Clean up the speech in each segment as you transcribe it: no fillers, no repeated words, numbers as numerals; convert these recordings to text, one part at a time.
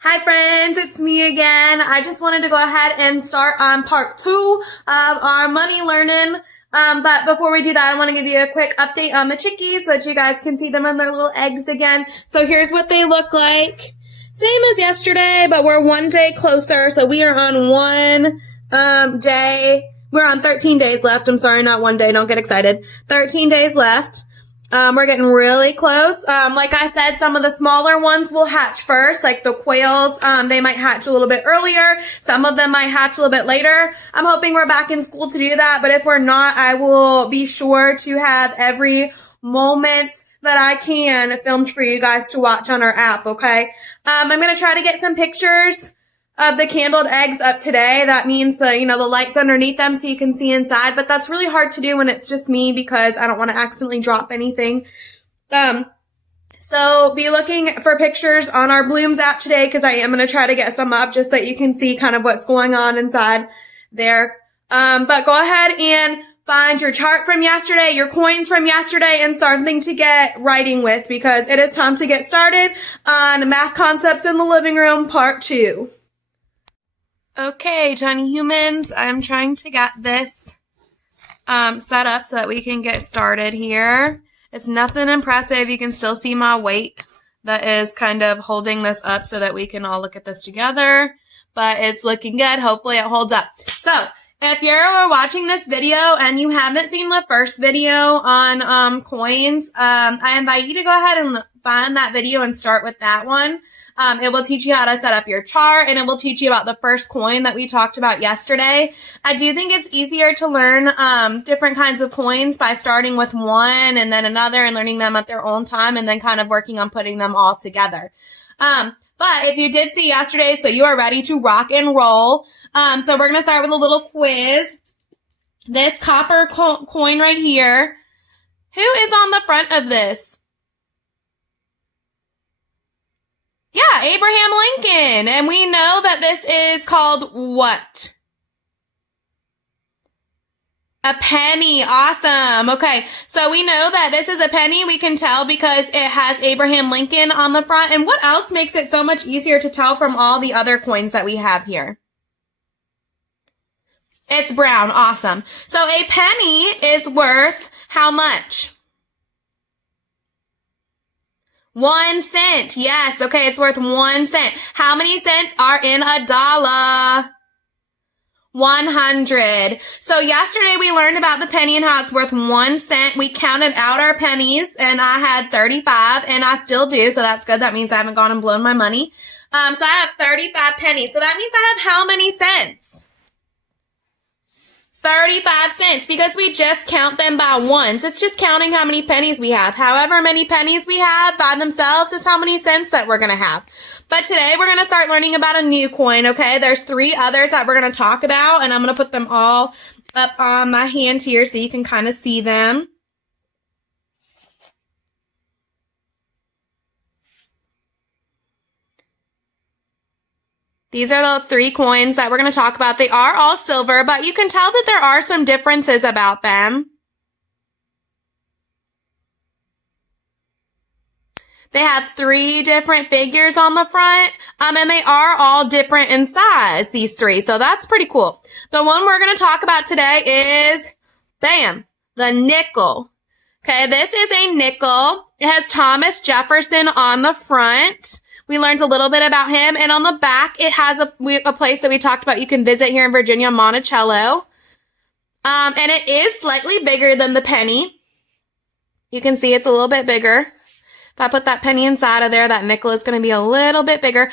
Hi friends, it's me again. I just wanted to go ahead and start on part 2 of our money learning. But before we do that, I want to give you a quick update on the chickies so that you guys can see them in their little eggs again. So here's what they look like. Same as yesterday, but we're one day closer. So we are on one day. We're on 13 days left. I'm sorry, not one day. Don't get excited. 13 days left. We're getting really close. Like I said, some of the smaller ones will hatch first, like the quails. They might hatch a little bit earlier. Some of them might hatch a little bit later. I'm hoping we're back in school to do that, but if we're not, I will be sure to have every moment that I can filmed for you guys to watch on our app, okay? I'm going to try to get some pictures of the candled eggs up today. That means the lights underneath them so you can see inside, but that's really hard to do when it's just me because I don't want to accidentally drop anything. So be looking for pictures on our Blooms app today because I am going to try to get some up just so you can see kind of what's going on inside there. But go ahead and find your chart from yesterday, your coins from yesterday, and something to get writing with because it is time to get started on Math Concepts in the Living Room Part 2. Okay, tiny humans, I'm trying to get this set up so that we can get started here. It's nothing impressive. You can still see my weight that is kind of holding this up so that we can all look at this together. But it's looking good. Hopefully it holds up. So, if you're watching this video and you haven't seen the first video on coins, I invite you to go ahead and find that video and start with that one. It will teach you how to set up your chart, and it will teach you about the first coin that we talked about yesterday. I do think it's easier to learn different kinds of coins by starting with one and then another and learning them at their own time and then kind of working on putting them all together. But if you did see yesterday, so you are ready to rock and roll. So we're going to start with a little quiz. This copper coin right here, who is on the front of this? Yeah, Abraham Lincoln. And we know that this is called what? A penny. Awesome. Okay, so we know that this is a penny. We can tell because it has Abraham Lincoln on the front. And what else makes it so much easier to tell from all the other coins that we have here? It's brown. Awesome. So a penny is worth how much? 1 cent. Yes. Okay. It's worth 1 cent. How many cents are in a dollar? 100. So yesterday we learned about the penny and how it's worth 1 cent. We counted out our pennies and I had 35 and I still do. So that's good. That means I haven't gone and blown my money. So I have 35 pennies. So that means I have how many cents? 35 cents because we just count them by ones. It's just counting how many pennies we have. However many pennies we have by themselves is how many cents that we're going to have. But today we're going to start learning about a new coin, okay? There's 3 others that we're going to talk about, and I'm going to put them all up on my hand here so you can kind of see them. These are the 3 coins that we're going to talk about. They are all silver, but you can tell that there are some differences about them. They have 3 different figures on the front, and they are all different in size, these 3. So that's pretty cool. The one we're going to talk about today is, bam, the nickel. Okay, this is a nickel. It has Thomas Jefferson on the front. We learned a little bit about him. And on the back, it has a place that we talked about you can visit here in Virginia, Monticello. And it is slightly bigger than the penny. You can see it's a little bit bigger. If I put that penny inside of there, that nickel is going to be a little bit bigger.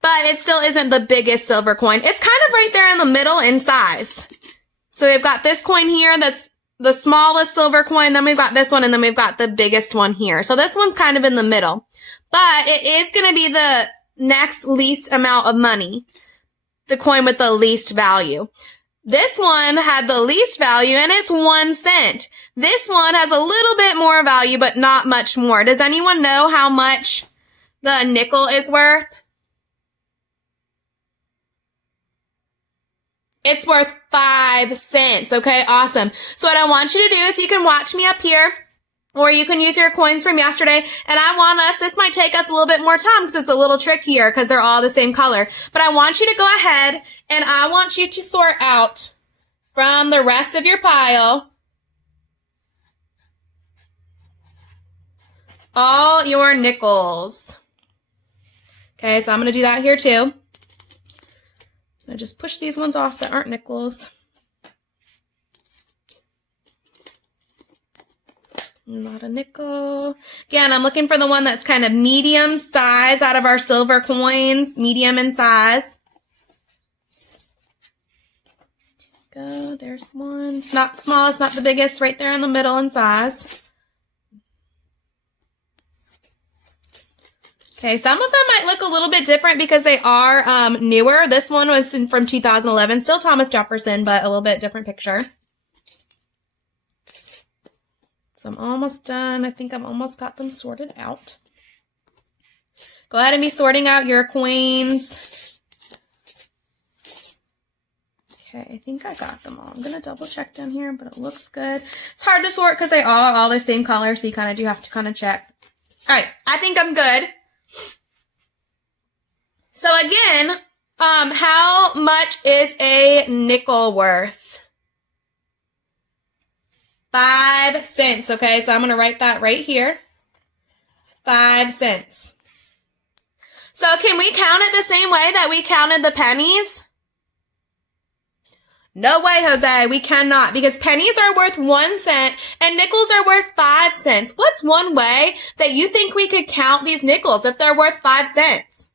But it still isn't the biggest silver coin. It's kind of right there in the middle in size. So we've got this coin here that's the smallest silver coin. Then we've got this one, and then we've got the biggest one here. So this one's kind of in the middle. But it is going to be the next least amount of money, the coin with the least value. This one had the least value, and it's 1 cent. This one has a little bit more value, but not much more. Does anyone know how much the nickel is worth? It's worth 5 cents. Okay, awesome. So what I want you to do is you can watch me up here. Or you can use your coins from yesterday. And this might take us a little bit more time because it's a little trickier because they're all the same color. But I want you to go ahead and I want you to sort out from the rest of your pile all your nickels. Okay, so I'm going to do that here too. I just push these ones off that aren't nickels. Not a nickel. Again, I'm looking for the one that's kind of medium size out of our silver coins. Medium in size. Go, there's one. It's not the smallest, not the biggest, right there in the middle in size. Okay, some of them might look a little bit different because they are newer. This one was from 2011, still Thomas Jefferson, but a little bit different picture. So I'm almost done. I think I've almost got them sorted out. Go ahead and be sorting out your coins. Okay, I think I got them all. I'm going to double check down here, but it looks good. It's hard to sort because they are all the same color, so you kind of do have to kind of check. All right, I think I'm good. So again, how much is a nickel worth? 5 cents, okay? So I'm going to write that right here. 5 cents. So can we count it the same way that we counted the pennies? No way, Jose. We cannot because pennies are worth 1 cent and nickels are worth 5 cents. What's one way that you think we could count these nickels if they're worth 5 cents?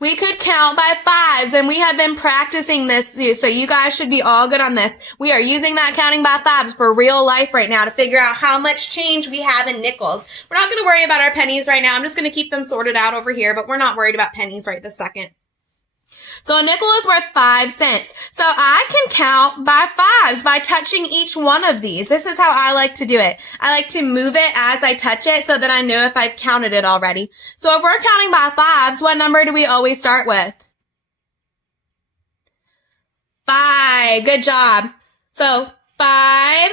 We could count by fives, and we have been practicing this, so you guys should be all good on this. We are using that counting by fives for real life right now to figure out how much change we have in nickels. We're not going to worry about our pennies right now. I'm just going to keep them sorted out over here, but we're not worried about pennies right this second. So a nickel is worth 5 cents. So I can count by fives by touching each one of these. This is how I like to do it. I like to move it as I touch it so that I know if I've counted it already. So if we're counting by fives, what number do we always start with? 5. Good job. So 5,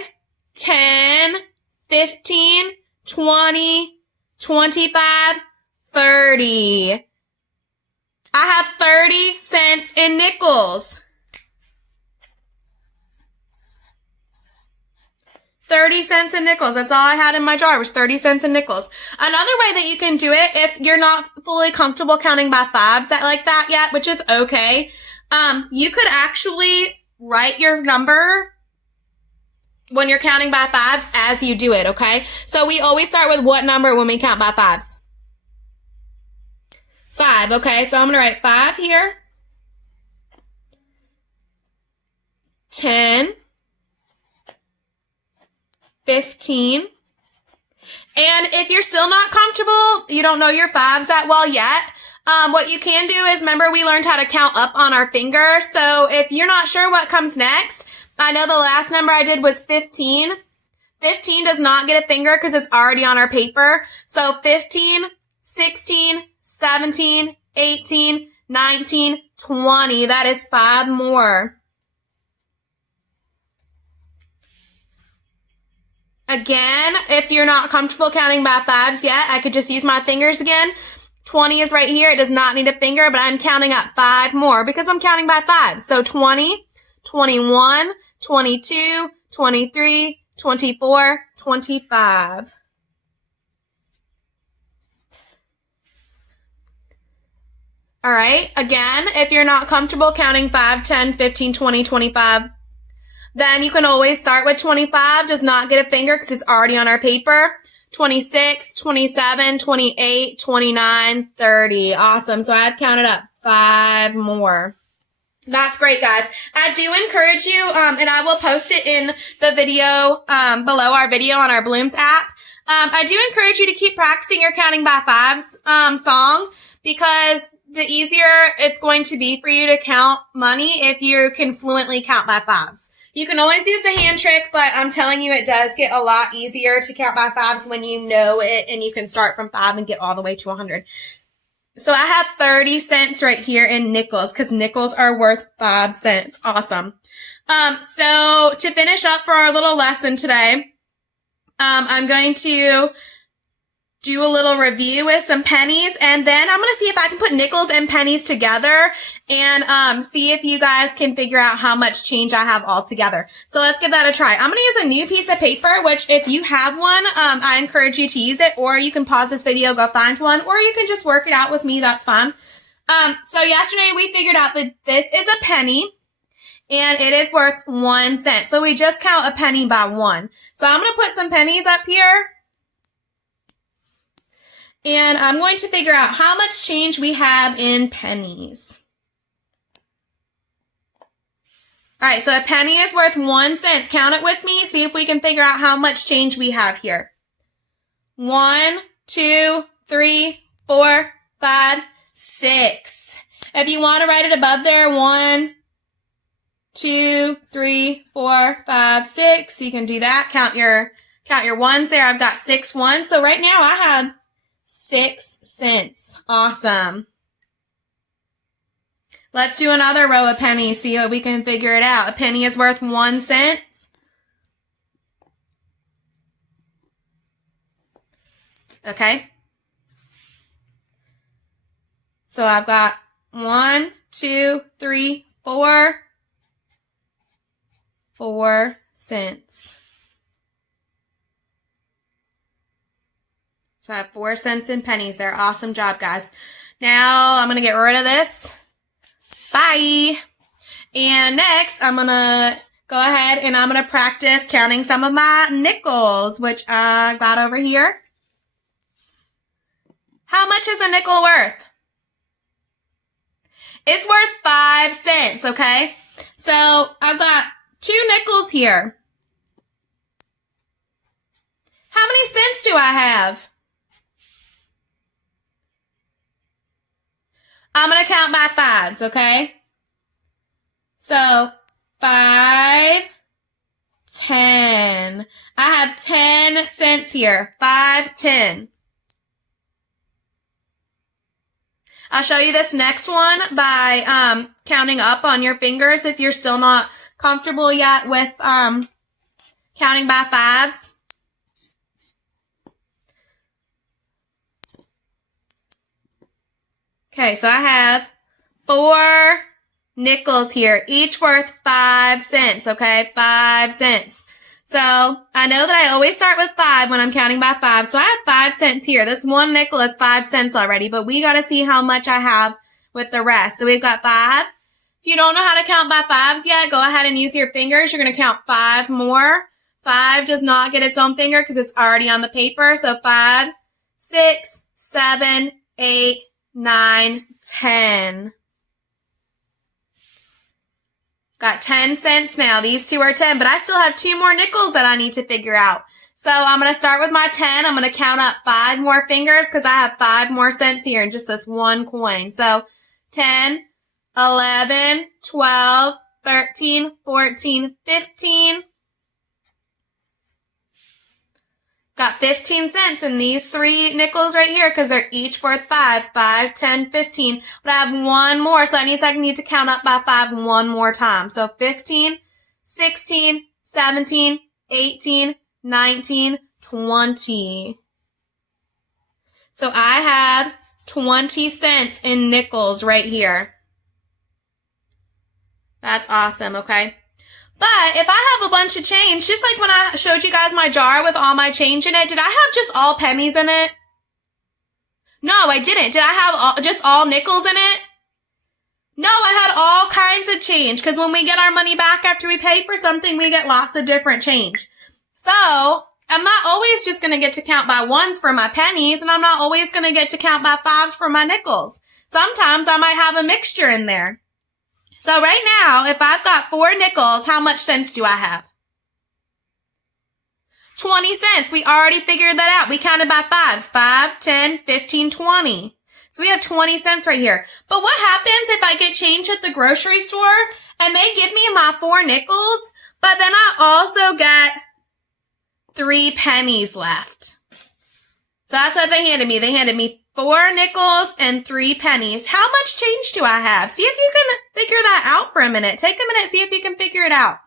10, 15, 20, 25, 30. I have 30 cents in nickels. 30 cents in nickels. That's all I had in my jar was 30 cents in nickels. Another way that you can do it, if you're not fully comfortable counting by fives like that yet, which is okay, you could actually write your number when you're counting by fives as you do it, okay? So we always start with what number when we count by fives? 5, okay, so I'm going to write 5 here, 10, 15, and if you're still not comfortable, you don't know your fives that well yet, what you can do is, remember we learned how to count up on our finger, so if you're not sure what comes next, I know the last number I did was 15. 15 does not get a finger because it's already on our paper, so 15, 16, 17, 18, 19, 20. That is 5 more. Again, if you're not comfortable counting by fives yet, I could just use my fingers again. 20 is right here. It does not need a finger, but I'm counting up 5 more because I'm counting by fives. So 20, 21, 22, 23, 24, 25. All right. Again, if you're not comfortable counting 5, 10, 15, 20, 25, then you can always start with 25. Does not get a finger because it's already on our paper. 26, 27, 28, 29, 30. Awesome. So I've counted up 5 more. That's great, guys. I do encourage you, and I will post it in the video below our video on our Blooms app. I do encourage you to keep practicing your counting by fives song because the easier it's going to be for you to count money if you can fluently count by fives. You can always use the hand trick, but I'm telling you, it does get a lot easier to count by fives when you know it and you can start from 5 and get all the way to 100. So I have 30 cents right here in nickels because nickels are worth 5 cents. Awesome. So to finish up for our little lesson today, I'm going to do a little review with some pennies, and then I'm going to see if I can put nickels and pennies together and see if you guys can figure out how much change I have all together. So let's give that a try. I'm going to use a new piece of paper, which if you have one, I encourage you to use it, or you can pause this video, go find one, or you can just work it out with me. That's fine. So yesterday we figured out that this is a penny, and it is worth 1 cent. So we just count a penny by 1. So I'm going to put some pennies up here. And I'm going to figure out how much change we have in pennies. All right, so a penny is worth 1 cent. Count it with me. See if we can figure out how much change we have here. 1, 2, 3, 4, 5, 6. If you want to write it above there, 1, 2, 3, 4, 5, 6. You can do that. Count your ones there. I've got 6 ones. So right now I have 6 cents. Awesome. Let's do another row of pennies, see if we can figure it out. A penny is worth 1 cent. Okay. So I've got 1, 2, 3, 4 cents. So I have 4 cents in pennies there. Awesome job, guys. Now I'm going to get rid of this. Bye. And next, I'm going to go ahead and I'm going to practice counting some of my nickels, which I got over here. How much is a nickel worth? It's worth 5 cents, okay? So I've got 2 nickels here. How many cents do I have? I'm going to count by 5s, okay? So, 5, 10. I have 10 cents here. 5, 10. I'll show you this next one by counting up on your fingers if you're still not comfortable yet with counting by 5s. Okay, so I have 4 nickels here, each worth 5 cents, okay? 5 cents. So I know that I always start with 5 when I'm counting by 5. So I have 5 cents here. This 1 nickel is 5 cents already, but we got to see how much I have with the rest. So we've got 5. If you don't know how to count by 5s yet, go ahead and use your fingers. You're going to count 5 more. 5 does not get its own finger because it's already on the paper. So 5, 6, 7, 8, 9, 10. Got 10 cents now. These 2 are 10, but I still have 2 more nickels that I need to figure out. So I'm going to start with my 10. I'm going to count up 5 more fingers because I have 5 more cents here in just this 1 coin. So 10, 11, 12, 13, 14, 15. Got 15 cents in these 3 nickels right here because they're each worth 5, 5, 10, 15. But I have 1 more, so I need to count up by 5 one more time. So 15, 16, 17, 18, 19, 20. So I have 20 cents in nickels right here. That's awesome, okay? But if I have a bunch of change, just like when I showed you guys my jar with all my change in it, did I have just all pennies in it? No, I didn't. Did I have just all nickels in it? No, I had all kinds of change because when we get our money back after we pay for something, we get lots of different change. So I'm not always just going to get to count by 1s for my pennies, and I'm not always going to get to count by 5s for my nickels. Sometimes I might have a mixture in there. So right now, if I've got 4 nickels, how much cents do I have? 20 cents. We already figured that out. We counted by 5s. 5, 10, 15, 20. So we have 20 cents right here. But what happens if I get change at the grocery store and they give me my 4 nickels, but then I also get 3 pennies left? So that's what they handed me. They handed me 4 nickels and 3 pennies. How much change do I have? See if you can figure that out for a minute. Take a minute, see if you can figure it out.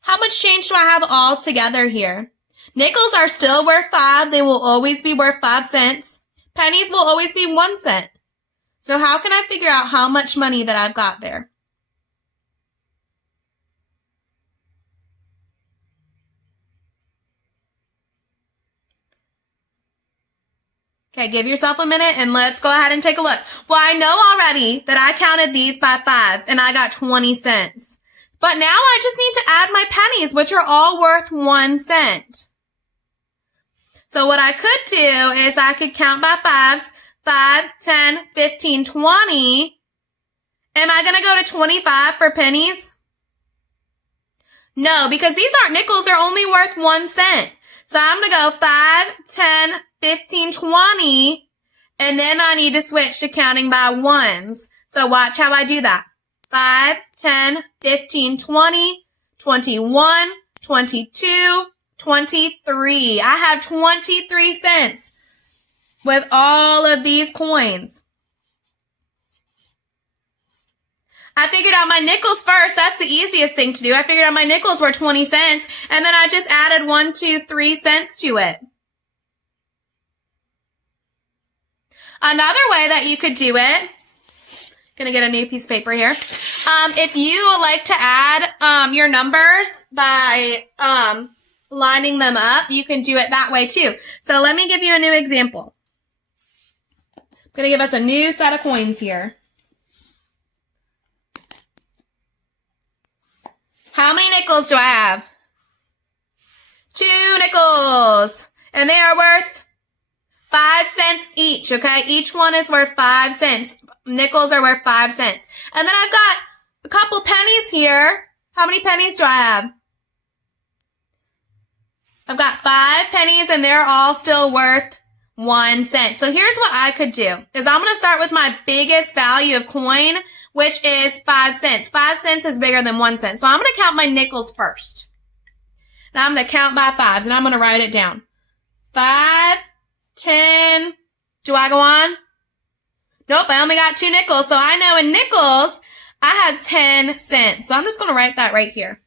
How much change do I have all together here? Nickels are still worth 5. They will always be worth 5 cents. Pennies will always be 1 cent. So how can I figure out how much money that I've got there? Okay, give yourself a minute and let's go ahead and take a look. Well, I know already that I counted these by 5s and I got 20 cents. But now I just need to add my pennies, which are all worth 1 cent. So what I could do is I could count by 5s, 5, 10, 15, 20. Am I going to go to 25 for pennies? No, because these aren't nickels. They're only worth 1 cent. So I'm going to go 5, 10, 15, 20, and then I need to switch to counting by 1s. So watch how I do that. 5, 10, 15, 20, 21, 22, 23. I have 23 cents with all of these coins. I figured out my nickels first. That's the easiest thing to do. I figured out my nickels were 20 cents, and then I just added 1, 2, 3 cents to it. Another way that you could do it, gonna get a new piece of paper here. If you like to add your numbers by lining them up, you can do it that way too. So let me give you a new example. I'm gonna give us a new set of coins here. How many nickels do I have? 2 nickels. And they are worth 5 cents each, okay? Each one is worth 5 cents. Nickels are worth 5 cents. And then I've got a couple pennies here. How many pennies do I have? I've got 5 pennies and they're all still worth 1 cent. So here's what I could do, is I'm going to start with my biggest value of coin, which is 5 cents. 5 cents is bigger than 1 cent. So I'm going to count my nickels first. Now I'm going to count by 5s and I'm going to write it down. 5, 10. Do I go on? Nope, I only got 2 nickels. So I know in nickels, I had 10 cents. So I'm just going to write that right here.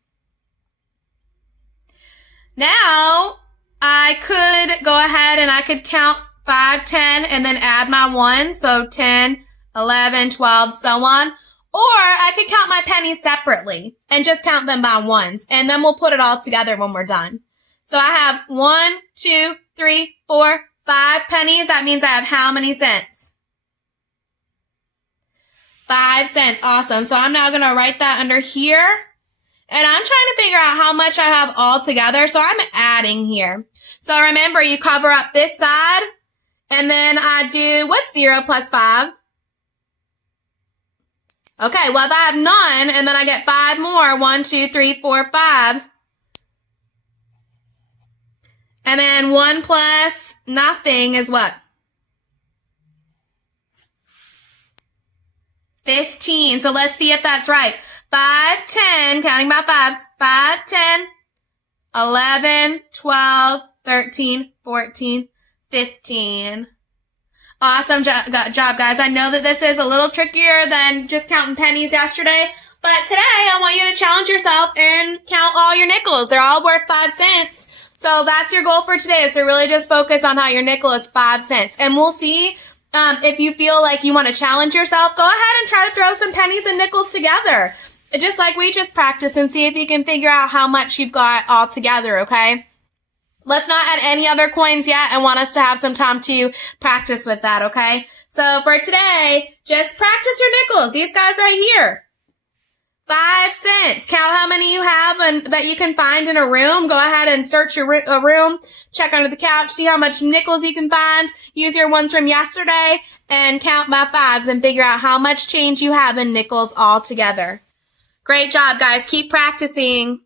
Now, I could go ahead and I could count 5, 10, and then add my 1. So 10, 11, 12, so on. Or I could count my pennies separately and just count them by 1s. And then we'll put it all together when we're done. So I have 1, 2, 3, 4, 5 pennies. That means I have how many cents? 5 cents. Awesome. So I'm now going to write that under here. And I'm trying to figure out how much I have all together. So I'm adding here. So remember, you cover up this side. And then I do, what's 0 plus 5? Okay, well, if I have none, and then I get 5 more, 1, 2, 3, 4, 5. And then 1 plus nothing is what? 15. So let's see if that's right. 5, 10, counting by 5s. 5, 10, 11, 12, 13, 14, 15. Awesome job, guys. I know that this is a little trickier than just counting pennies yesterday, but today I want you to challenge yourself and count all your nickels. They're all worth 5 cents. So that's your goal for today, is to really just focus on how your nickel is 5 cents. And we'll see if you feel like you want to challenge yourself, go ahead and try to throw some pennies and nickels together, just like we just practiced, and see if you can figure out how much you've got all together, okay? Let's not add any other coins yet. I want us to have some time to practice with that, okay? So for today, just practice your nickels. These guys right here. 5 cents. Count how many you have and that you can find in a room. Go ahead and search a room. Check under the couch. See how much nickels you can find. Use your ones from yesterday and count by 5s and figure out how much change you have in nickels all together. Great job, guys. Keep practicing.